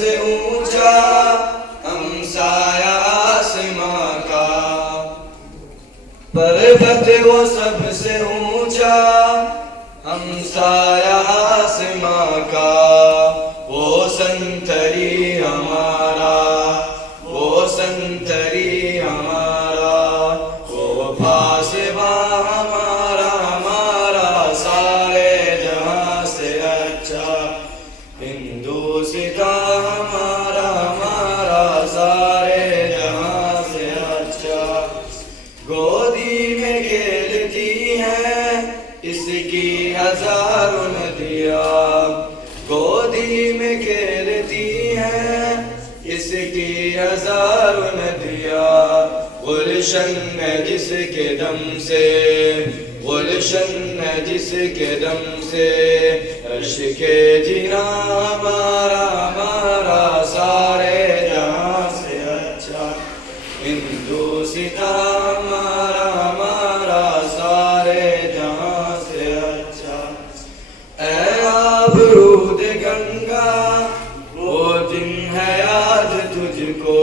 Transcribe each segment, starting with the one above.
सबसे ऊंचा हमसाया आसमां का। पर्वत वो सबसे ऊंचा हमसाया आसमां का। वो संतरी हमारा, वो संतरी हमारा, वो पासबा हमारा, हमारा सारे जहां से अच्छा। हिंदुस्ता हमारा, हमारा सारे जहां से अच्छा। गोदी में खेलती हैं इसकी हजारों नदियाँ, गोदी में खेलती हैं इसकी हजारों नदियाँ। गुलशन है जिसके दम से, गुलशन है जिसके दम से, अश्के जिना हमारा, हमारा सारे जहां से अच्छा। हिंदुस्तां हमारा, हमारा सारे जहां से अच्छा। ऐ आबरूद गंगा वो दिन है याद तुझको,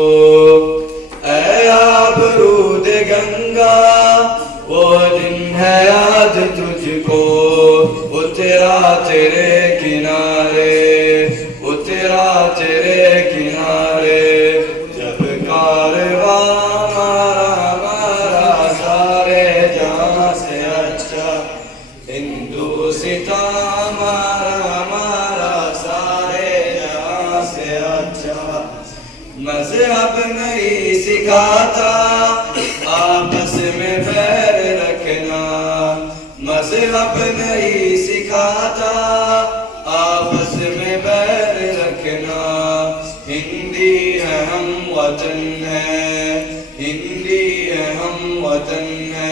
ऐ आबरूद गंगा वो दिन है याद तुझको। उतरा तेरे किनारे, उतरा तेरे किनारे, जब कारवां हमारा, हमारा सारे जहां से अच्छा। हिंदुस्तां हमारा, हमारा सारे जहां से अच्छा। मज़हब नहीं सिखाता आपस में बैर रखना, मज़हब नहीं सिखाता आपस में बैर रखना। हिंदी है हम वतन है, हिंदी है हम वतन है,